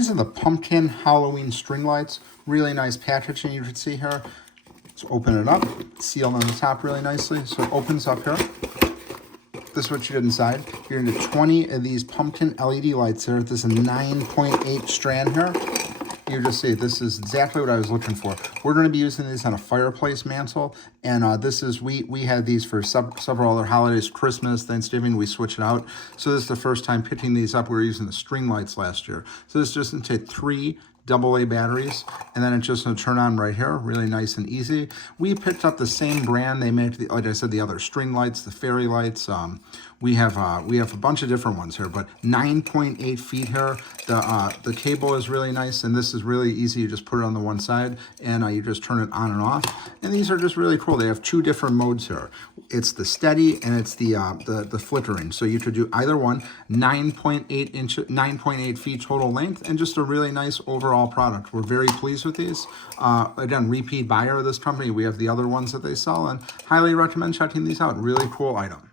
These are the pumpkin Halloween string lights. Really nice packaging you can see here. Let's open it up. Sealed on the top really nicely. So it opens up here. This is what you get inside. You're going to get 20 of these pumpkin LED lights here. This is a 9.8 strand here. You just see, this is exactly what I was looking for. We're going to be using these on a fireplace mantle, and this is, we had these for several other holidays, Christmas, Thanksgiving, we switch it out. So this is the first time picking these up. We were using the string lights last year. So this is just going to take 3 AA batteries, and then it's just going to turn on right here, really nice and easy. We picked up the same brand. They make, like I said, the other string lights, the fairy lights. We have a bunch of different ones here, but 9.8 feet here. The cable is really nice, and this is really easy. You just put it on the one side, and you just turn it on and off. And these are just really cool. They have 2 different modes here. It's the steady and it's the flickering. So you could do either one. 9.8 feet total length, and just a really nice overall product. We're very pleased with these. Again, repeat buyer of this company. We have the other ones that they sell, and highly recommend checking these out. Really cool item.